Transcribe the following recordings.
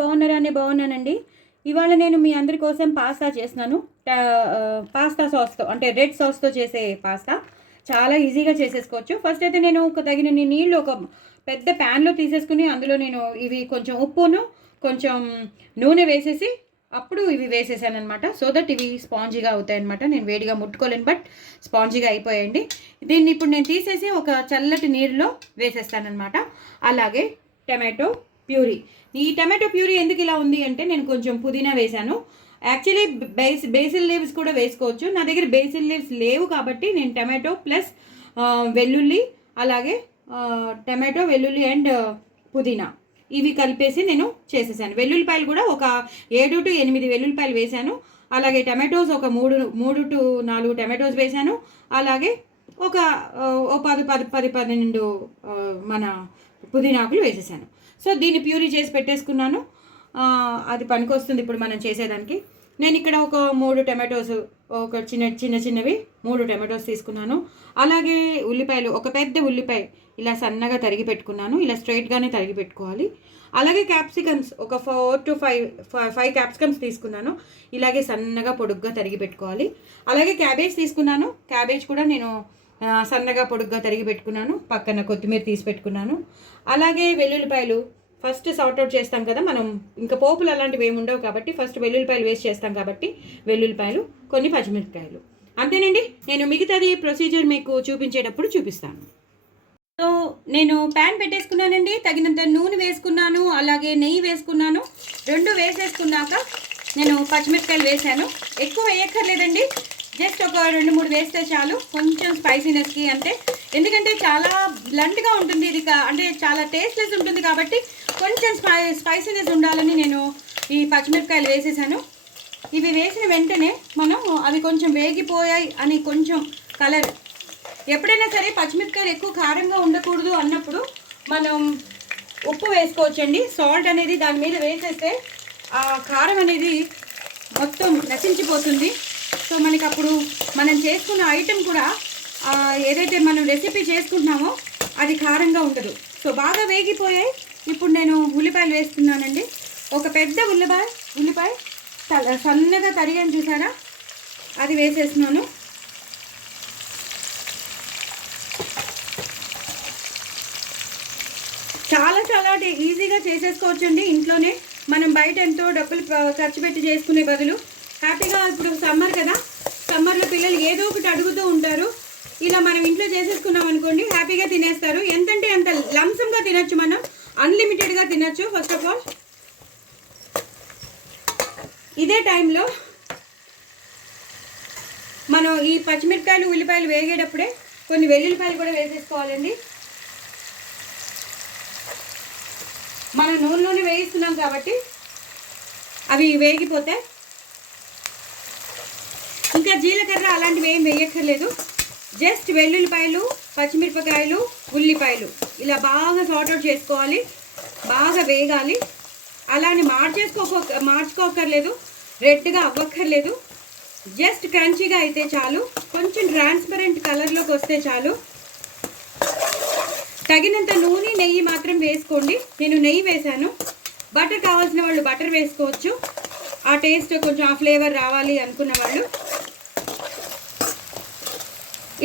బాగున్నారా? అని బాగున్నానండి. ఇవాళ నేను మీ అందరి కోసం పాస్తా చేస్తున్నాను. పాస్తా సాస్తో అంటే రెడ్ సాస్తో చేసే పాస్తా చాలా ఈజీగా చేసేసుకోవచ్చు. ఫస్ట్ అయితే నేను ఒక తగినన్ని నీళ్ళు ఒక పెద్ద ప్యాన్లో తీసేసుకుని అందులో నేను ఇవి కొంచెం ఉప్పును కొంచెం నూనె వేసేసి అప్పుడు ఇవి వేసేసాను అనమాట. సో దట్ ఇవి స్పాంజీగా అవుతాయి అనమాట. నేను వేడిగా ముట్టుకోలేను, బట్ స్పాంజీగా అయిపోయాయండి. దీన్ని ఇప్పుడు నేను తీసేసి ఒక చల్లటి నీరులో వేసేస్తానమాట. అలాగే టమాటో ప్యూరీ. ఈ టమాటో ప్యూరీ ఎందుకు ఇలా ఉంది అంటే నేను కొంచెం పుదీనా వేశాను. యాక్చువల్లీ బేసిల్ లీవ్స్ కూడా వేసుకోవచ్చు. నా దగ్గర బేసిల్ లీవ్స్ లేవు కాబట్టి నేను టమాటో ప్లస్ వెల్లుల్లి, అలాగే టమాటో, వెల్లుల్లి అండ్ పుదీనా ఇవి కలిపేసి నేను చేసేసాను. వెల్లుల్లిపాయలు కూడా ఒక 7 to 8 వెల్లుల్లిపాయలు వేశాను. అలాగే టమాటోస్ ఒక 3 to 4 టమాటోస్ వేశాను. అలాగే ఒక 10-12 మన పుదీనాకులు వేసేసాను. సో దీన్ని ప్యూరీ చేసి పెట్టేసుకున్నాను. అది పనికొస్తుంది ఇప్పుడు మనం చేసేదానికి. నేను ఇక్కడ ఒక 3 టమాటోస్, ఒక చిన్నవి 3 టమాటోస్ తీసుకున్నాను. అలాగే ఉల్లిపాయలు, ఒక పెద్ద ఉల్లిపాయ ఇలా సన్నగా తరిగి పెట్టుకున్నాను. ఇలా స్ట్రైట్గానే తరిగి పెట్టుకోవాలి. అలాగే క్యాప్సికమ్స్ ఒక 4 to 5 క్యాప్సికమ్స్ తీసుకున్నాను. ఇలాగే సన్నగా పొడుగ్గా తరిగి పెట్టుకోవాలి. అలాగే క్యాబేజ్ తీసుకున్నాను. క్యాబేజ్ కూడా నేను సన్నగా పొడుగ్గా తరిగి పెట్టుకున్నాను. పక్కన కొత్తిమీర తీసి పెట్టుకున్నాను. అలాగే వెల్లుల్లిపాయలు ఫస్ట్ సార్ట్అవుట్ చేస్తాం కదా మనం, ఇంకా పోపులు అలాంటివి ఏమి ఉండవు కాబట్టి ఫస్ట్ వెల్లుల్లిపాయలు వేస్ట్ చేస్తాం కాబట్టి వెల్లుల్లిపాయలు, కొన్ని పచ్చిమిరపకాయలు, అంతేనండి. నేను మిగతాది ప్రొసీజర్ మీకు చూపించేటప్పుడు చూపిస్తాను. సో నేను ప్యాన్ పెట్టేసుకున్నానండి. తగినంత నూనె వేసుకున్నాను, అలాగే నెయ్యి వేసుకున్నాను. 2 వేసేసుకున్నాక నేను పచ్చిమిరపకాయలు వేసాను. ఎక్కువ వేయక్కర్లేదండి, జస్ట్ ఒక 2-3 వేస్తే చాలు, కొంచెం స్పైసీనెస్కి అంతే. ఎందుకంటే చాలా బ్లంట్గా ఉంటుంది ఇది, అంటే చాలా టేస్ట్లెస్ ఉంటుంది కాబట్టి కొంచెం స్పైసీనెస్ ఉండాలని నేను ఈ పచ్చిమిరపకాయలు వేసేసాను. ఇవి వేసిన వెంటనే మనం అవి కొంచెం వేగిపోయాయి అని కొంచెం కలర్, ఎప్పుడైనా సరే పచ్చిమిరపకాయలు ఎక్కువ కారంగా ఉండకూడదు అన్నప్పుడు మనం ఉప్పు వేసుకోవచ్చండి. సాల్ట్ అనేది దాని మీద వేసేస్తే ఆ కారం అనేది మొత్తం నశించిపోతుంది. సో మనకి అప్పుడు మనం చేసుకున్న ఐటెం కూడా ఏదైతే మనం రెసిపీ చేసుకుంటున్నామో అది కారంగా ఉండదు. సో బాగా వేగిపోయాయి. ఇప్పుడు నేను ఉల్లిపాయలు వేస్తున్నానండి. ఒక పెద్ద ఉల్లిపాయ సన్నగా తరిగాను చూసారా, అది వేసేస్తున్నాను. చాలా ఈజీగా చేసేసుకోవచ్చండి ఇంట్లోనే. మనం బయట ఎంతో డబ్బులు ఖర్చు పెట్టి చేసుకునే బదులు హ్యాపీగా, ఇప్పుడు సమ్మర్ కదా, సమ్మర్లో పిల్లలు ఏదో ఒకటి అడుగుతూ ఉంటారు. ఇలా మనం ఇంట్లో చేసేసుకున్నాం అనుకోండి, హ్యాపీగా తినేస్తారు. ఎంతంటే అంత లంసంగా తినచ్చు, మనం అన్లిమిటెడ్గా తినచ్చు. ఫస్ట్ ఆఫ్ ఆల్ ఇదే టైంలో మనం ఈ పచ్చిమిరపకాయలు, ఉల్లిపాయలు వేగేటప్పుడే కొన్ని వెల్లుల్లిపాయలు కూడా వేసేసుకోవాలండి. మనం నూనెలోనే వేయిస్తున్నాం కాబట్టి అవి వేగిపోతే, ఇంకా జీలకర్ర అలాంటివి ఏం వేయక్కర్లేదు. జస్ట్ వెల్లుల్లిపాయలు, పచ్చిమిరపకాయలు, ఉల్లిపాయలు ఇలా బాగా సార్ట్అవుట్ చేసుకోవాలి, బాగా వేగాలి. అలానే మార్చుకోకర్లేదు, రెడ్గా అవ్వక్కర్లేదు, జస్ట్ క్రంచీగా అయితే చాలు, కొంచెం ట్రాన్స్పరెంట్ కలర్లోకి వస్తే చాలు. తగినంత నూనె, నెయ్యి మాత్రం వేసుకోండి. నేను నెయ్యి వేశాను. బటర్ కావాల్సిన వాళ్ళు బటర్ వేసుకోవచ్చు, ఆ టేస్ట్ కొంచెం ఆ ఫ్లేవర్ రావాలి అనుకున్న వాళ్ళు.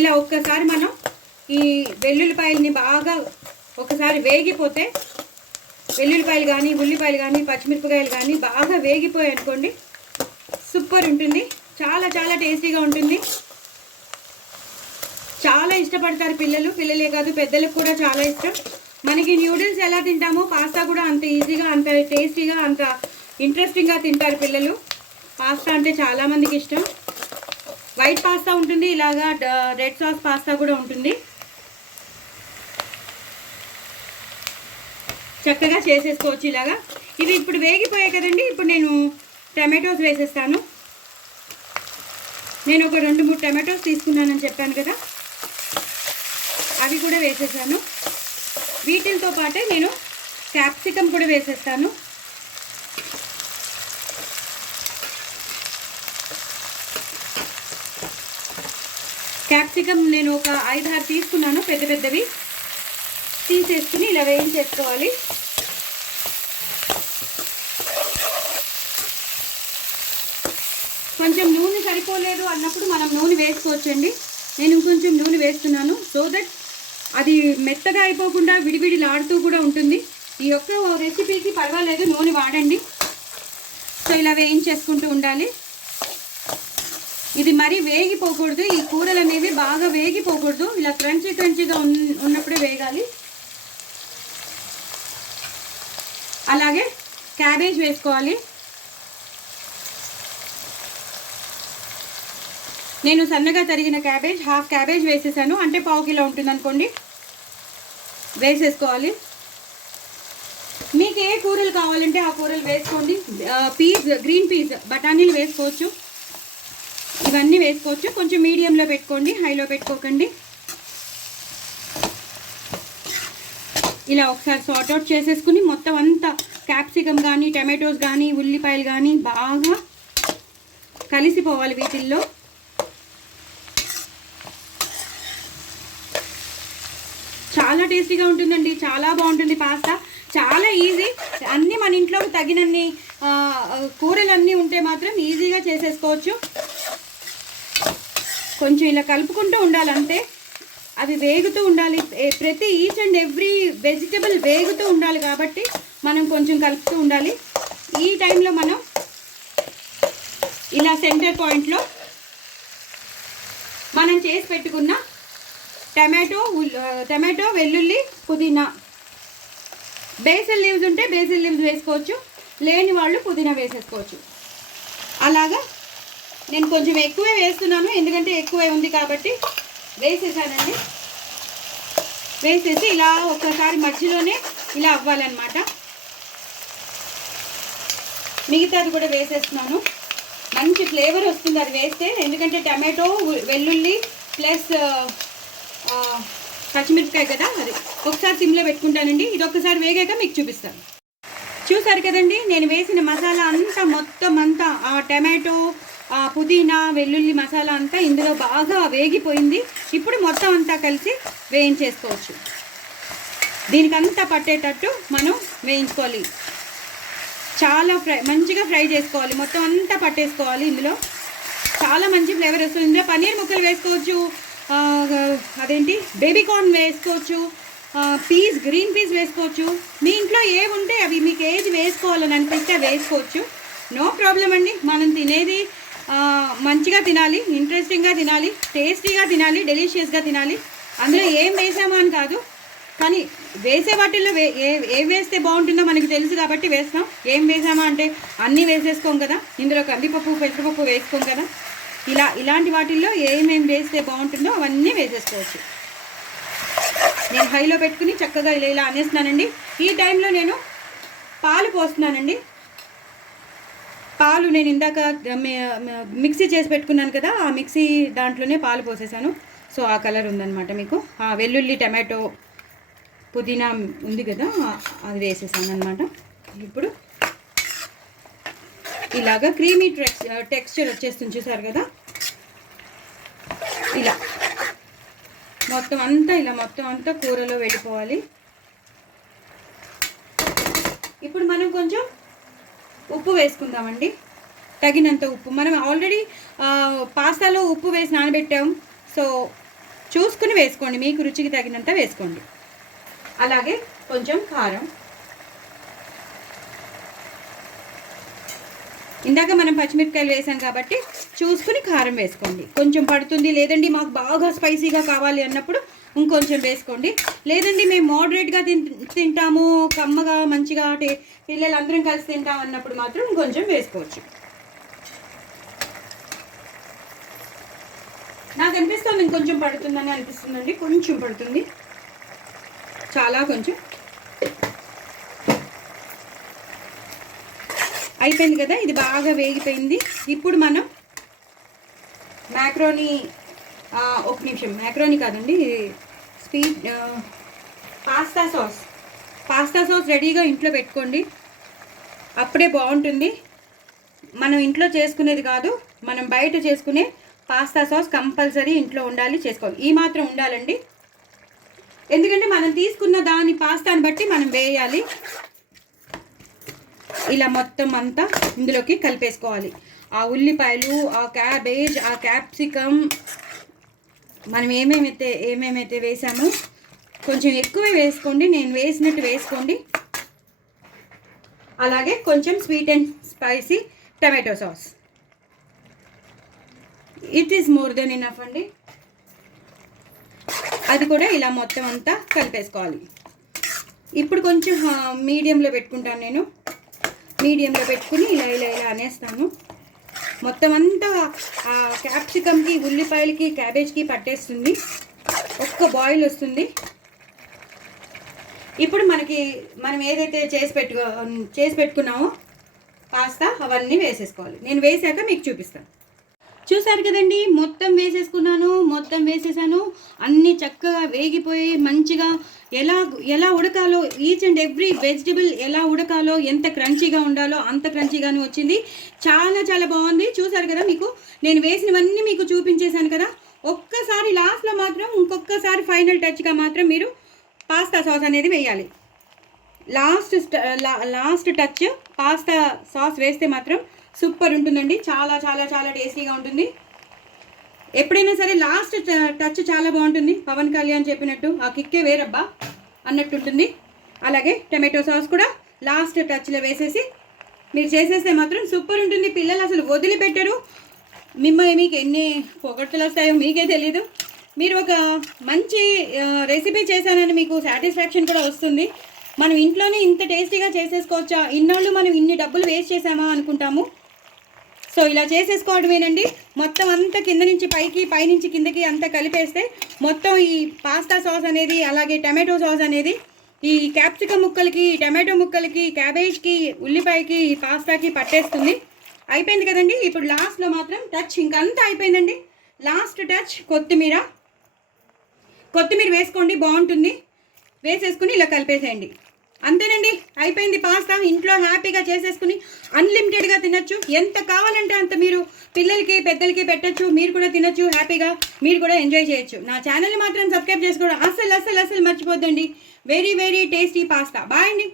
ఇలా ఒక్కసారి మనం ఈ వెల్లుల్లిపాయలని బాగా ఒకసారి వేగిపోతే, వెల్లుల్లిపాయలు కానీ, ఉల్లిపాయలు కానీ, పచ్చిమిరపకాయలు కానీ బాగా వేగిపోయాయి అనుకోండి, సూపర్ ఉంటుంది. చాలా టేస్టీగా ఉంటుంది. చాలా ఇష్టపడతారు పిల్లలే కాదు పెద్దలకు కూడా చాలా ఇష్టం. మనకి న్యూడిల్స్ ఎలా తింటామో పాస్తా కూడా అంత ఈజీగా, అంత టేస్టీగా, అంత ఇంట్రెస్టింగ్గా తింటారు పిల్లలు. పాస్తా అంటే చాలామందికి ఇష్టం. వైట్ పాస్తా ఉంటుంది, ఇలాగా రెడ్ సాస్ పాస్తా కూడా ఉంటుంది. చక్కగా చేసేసుకోవచ్చు ఇలాగా. ఇవి ఇప్పుడు వేగిపోయాయి కదండి. ఇప్పుడు నేను టమాటోస్ వేసేస్తాను. నేను ఒక 2-3 టమాటోస్ తీసుకున్నానని చెప్పాను కదా, అవి కూడా వేసేసాను. వీటితో పాటే నేను క్యాప్సికమ్ కూడా వేసేస్తాను. క్యాప్సికమ్ నేను ఒక 5-6 తీసుకున్నాను, పెద్దవి తీసేసుకుని ఇలా వేయించేసుకోవాలి. కొంచెం నూనె సరిపోలేదు అన్నప్పుడు మనం నూనె వేసుకోవచ్చండి. నేను ఇంకొంచెం నూనె వేస్తున్నాను, సో దట్ అది మెత్తగా అయిపోకుండా విడివిడిలాడుతూ కూడా ఉంటుంది. ఈ యొక్క రెసిపీకి పర్వాలేదు నూనె వాడండి. సో ఇలా వేయించేసుకుంటూ ఉండాలి. ఇది మరీ వేగిపోకూడదు, ఈ కూరలు అనేవి బాగా వేగిపోకూడదు, ఇలా క్రంచీగా ఉన్నప్పుడే వేగాలి. అలాగే క్యాబేజ్ వేసుకోవాలి. నేను సన్నగా తరిగిన క్యాబేజ్, హాఫ్ క్యాబేజ్ వేసేసాను, అంటే 1/2 కిలో ఉంటుంది అనుకోండి, వేసేసుకోవాలి. మీకు ఏ కూరలు కావాలంటే ఆ కూరలు వేసుకోండి. పీస్, గ్రీన్ పీస్, బఠానీలు వేసుకోవచ్చు, ఇవన్నీ వేసుకోవచ్చు. కొంచెం మీడియంలో పెట్టుకోండి, హైలో పెట్టుకోకండి. ఇలా ఒకసారి సార్ట్ అవుట్ చేసేసుకుని మొత్తం అంతా క్యాప్సికమ్ కానీ, టమాటోస్ కానీ, ఉల్లిపాయలు కానీ బాగా కలిసిపోవాలి వీటిల్లో. చాలా టేస్టీగా ఉంటుందండి, చాలా బాగుంటుంది పాస్తా. చాలా ఈజీ, అన్నీ మన ఇంట్లో తగినన్ని కూరలన్నీ ఉంటే మాత్రం ఈజీగా చేసేసుకోవచ్చు. కొంచెం ఇలా కలుపుకుంటూ ఉండాలి అంతే. అవి వేగుతూ ఉండాలి, ప్రతి ఈచ్ అండ్ ఎవ్రీ వెజిటబుల్ వేగుతూ ఉండాలి కాబట్టి మనం కొంచెం కలుపుతూ ఉండాలి. ఈ టైంలో మనం ఇలా సెంటర్ పాయింట్లో మనం చేసి పెట్టుకున్న టమాటో, వెల్లుల్లి, పుదీనా, బేసిల్ లీవ్స్ ఉంటే బేసిల్ లీవ్స్ వేసుకోవచ్చు, లేని వాళ్ళు పుదీనా వేసేసుకోవచ్చు. అలాగా నేను కొంచెం ఎక్కువే వేస్తున్నాను, ఎందుకంటే ఎక్కువే ఉంది కాబట్టి వేసేసానండి. వేసేసి ఇలా ఒక్కసారి మధ్యలోనే ఇలా అవ్వాలన్నమాట. మిగతాది కూడా వేసేస్తున్నాను, మంచి ఫ్లేవర్ వస్తుంది అది వేస్తే, ఎందుకంటే టమాటో, వెల్లుల్లి ప్లస్ పచ్చిమిరపకాయ కదా, అది ఒకసారి సిమ్లో పెట్టుకుంటానండి. ఇది ఒక్కసారి వేగాక మీకు చూపిస్తాను. చూసారు కదండి, నేను వేసిన మసాలా అంతా మొత్తం అంతా ఆ టమాటో, పుదీనా, వెల్లుల్లి మసాలా అంతా ఇందులో బాగా వేగిపోయింది. ఇప్పుడు మొత్తం అంతా కలిసి వేయించేసుకోవచ్చు. దీనికంతా పట్టేటట్టు మనం వేయించుకోవాలి, చాలా మంచిగా ఫ్రై చేసుకోవాలి, మొత్తం అంతా పట్టేసుకోవాలి. ఇందులో చాలా మంచి ఫ్లేవర్ వస్తుంది. ఇందులో పన్నీర్ ముక్కలు వేసుకోవచ్చు, అదేంటి బేబీ కార్న్ వేసుకోవచ్చు, పీస్, గ్రీన్ పీస్ వేసుకోవచ్చు. మీ ఇంట్లో ఏవి ఉంటే అవి మీకు ఏది వేసుకోవాలని అనిపిస్తే వేసుకోవచ్చు, నో ప్రాబ్లం అండి. మనం తినేది మంచిగా తినాలి, ఇంట్రెస్టింగ్గా తినాలి, టేస్టీగా తినాలి, డెలిషియస్గా తినాలి. అందులో ఏం వేసామో అని కాదు, కానీ వేసే వాటిల్లో ఏం వేస్తే బాగుంటుందో మనకి తెలుసు కాబట్టి వేస్తాం. ఏం వేసామా అంటే అన్నీ వేసేసుకోం కదా, ఇందులో కందిపప్పు, పెసరపప్పు వేసుకోం కదా. ఇలాంటి వాటిల్లో ఏమేమి వేస్తే బాగుంటుందో అవన్నీ వేసేసుకోవచ్చు. నేను హైలో పెట్టుకుని చక్కగా ఇలా అనేస్తున్నానండి. ఈ టైంలో నేను పాలు పోస్తున్నానండి. పాలు నేను ఇందాక మిక్సీ చేసి పెట్టుకున్నాను కదా, ఆ మిక్సీ దాంట్లోనే పాలు పోసేసాను. సో ఆ కలర్ ఉందన్నమాట. మీకు ఆ వెల్లుల్లి, టమాటో, పుదీనా ఉంది కదా, అది వేసేసాను అనమాట. ఇప్పుడు ఇలాగా క్రీమీ టెక్స్చర్ వచ్చేస్తుంది, చూసారు కదా. ఇలా మొత్తం అంతా కూరలో వెళ్ళిపోవాలి. ఇప్పుడు మనం కొంచెం ఉప్పు వేసుకుందామండి, తగినంత ఉప్పు. మనం ఆల్రెడీ పాస్తాలో ఉప్పు వేసి నానబెట్టాం, సో చూసుకుని వేసుకోండి, మీకు రుచికి తగినంత వేసుకోండి. అలాగే కొంచెం కారం, ఇందాక మనం పచ్చిమిరపకాయలు వేసాం కాబట్టి చూసుకుని కారం వేసుకోండి. కొంచెం పడుతుంది, లేదండి మాకు బాగా స్పైసీగా కావాలి అన్నప్పుడు ఇంకొంచెం వేసుకోండి. లేదండి మేము మోడరేట్గా తింటాము, కమ్మగా మంచిగా పిల్లలందరం కలిసి తింటాం అన్నప్పుడు మాత్రం ఇంకొంచెం వేసుకోవచ్చు. నాకు అనిపిస్తుంది ఇంకొంచెం పడుతుందని అనిపిస్తుందండి, కొంచెం పడుతుంది, చాలా కొంచెం. అయిపోయింది కదా, ఇది బాగా వేగిపోయింది. ఇప్పుడు మనం మ్యాక్రోనీ, ఒక నిమిషం, మ్యాక్రోనీ కాదండి, పాస్తా సాస్ రెడీగా ఇంట్లో పెట్టుకోండి, అప్పుడే బాగుంటుంది. మనం ఇంట్లో చేసుకునేది కాదు, మనం బయట చేసుకునే పాస్తా సాస్ కంపల్సరీ ఇంట్లో ఉండాలి, చేసుకోవాలి. ఈ మాత్రం ఉండాలండి, ఎందుకంటే మనం తీసుకున్న దాని పాస్తాని బట్టి మనం వేయాలి. ఇలా మొత్తం అంతా ఇందులోకి కలిపేసుకోవాలి. ఆ ఉల్లిపాయలు, ఆ క్యాబేజ్, ఆ క్యాప్సికమ్ మనం ఏమేమైతే వేసామో కొంచెం ఎక్కువే వేసుకోండి, నేను వేసినట్టు వేసుకోండి. అలాగే కొంచెం sweet and spicy tomato sauce, it is more than enough అండి. అది కూడా ఇలా మొత్తం అంతా కలిపేసుకోవాలి. ఇప్పుడు కొంచెం మీడియంలో పెట్టుకుంటాను నేను. మీడియంలో పెట్టుకుని ఇలా ఇలా ఇలా అనేస్తాను. మొత్తం అంతా ఆ క్యాప్సికమ్కి, ఉల్లిపాయలకి, క్యాబేజ్కి పట్టేస్తుంది. ఒక్క బాయిల్ వస్తుంది. ఇప్పుడు మనం ఏదైతే చేసి పెట్టుకున్నామో పాస్తా అవన్నీ వేసేసుకోవాలి. నేను వేసాక మీకు చూపిస్తాను. చూసారు కదండి, మొత్తం వేసేసాను. అన్నీ చక్కగా వేగిపోయి మంచిగా ఎలా ఉడకాలో, ఈచ్ అండ్ ఎవ్రీ వెజిటబుల్ ఎలా ఉడకాలో, ఎంత క్రంచీగా ఉండాలో అంత క్రంచీగానే వచ్చింది. చాలా చాలా బాగుంది. చూసారు కదా, మీకు నేను వేసినవన్నీ మీకు చూపించేశాను కదా. ఒక్కసారి లాస్ట్లో మాత్రం ఇంకొకసారి ఫైనల్ టచ్గా మాత్రం మీరు పాస్తా సాస్ అనేది వేయాలి. లాస్ట్ టచ్ పాస్తా సాస్ వేస్తే మాత్రం సూపర్ ఉంటుందండి. చాలా చాలా చాలా టేస్టీగా ఉంటుంది. ఎప్పుడైనా సరే లాస్ట్ టచ్ చాలా బాగుంటుంది. పవన్ కళ్యాణ్ చెప్పినట్టు ఆ కిక్కే వేరబ్బా అన్నట్టు ఉంటుంది. అలాగే టమాటో సాస్ కూడా లాస్ట్ టచ్లో వేసేసి మీరు చేసేస్తే మాత్రం సూపర్ ఉంటుంది. పిల్లలు అసలు వదిలిపెట్టరు. మీకు ఎన్ని పొగడ్తలు వస్తాయో మీకే తెలీదు. మీరు ఒక మంచి రెసిపీ చేశానని మీకు సాటిస్ఫాక్షన్ కూడా వస్తుంది. మనం ఇంట్లోనే ఇంత టేస్టీగా చేసేసుకోవచ్చా, ఇన్నాళ్ళు మనం ఇన్ని డబ్బులు వేస్ట్ చేసామా అనుకుంటాము. సో ఇలా చేసేసుకోవడమేనండి. మొత్తం అంతా కింద నుంచి పైకి, పైనుంచి కిందకి అంతా కలిపేస్తే మొత్తం ఈ పాస్తా సాస్ అనేది, అలాగే టమాటో సాస్ అనేది ఈ క్యాప్సికమ్ ముక్కలకి, టమాటో ముక్కలకి, క్యాబేజ్కి, ఉల్లిపాయకి, పాస్తాకి పట్టేస్తుంది. అయిపోయింది కదండి. ఇప్పుడు లాస్ట్లో మాత్రం టచ్ ఇంకంతా అయిపోయిందండి. లాస్ట్ టచ్ కొత్తిమీర వేసుకోండి, బాగుంటుంది. వేసేసుకుని ఇలా కలిపేసేయండి. అంతేనండి, అయిపోయింది పాస్తా. ఇంట్లో హ్యాపీగా చేసేసుకుని అన్లిమిటెడ్గా తినచ్చు. ఎంత కావాలంటే అంత మీరు పిల్లలకి, పెద్దలకి పెట్టచ్చు. మీరు కూడా తినచ్చు హ్యాపీగా, మీరు కూడా ఎంజాయ్ చేయొచ్చు. నా ఛానల్ని మాత్రం సబ్స్క్రైబ్ చేసుకోవడం అస్సలు మర్చిపోద్దండి. Very very tasty pasta. Bye అండి.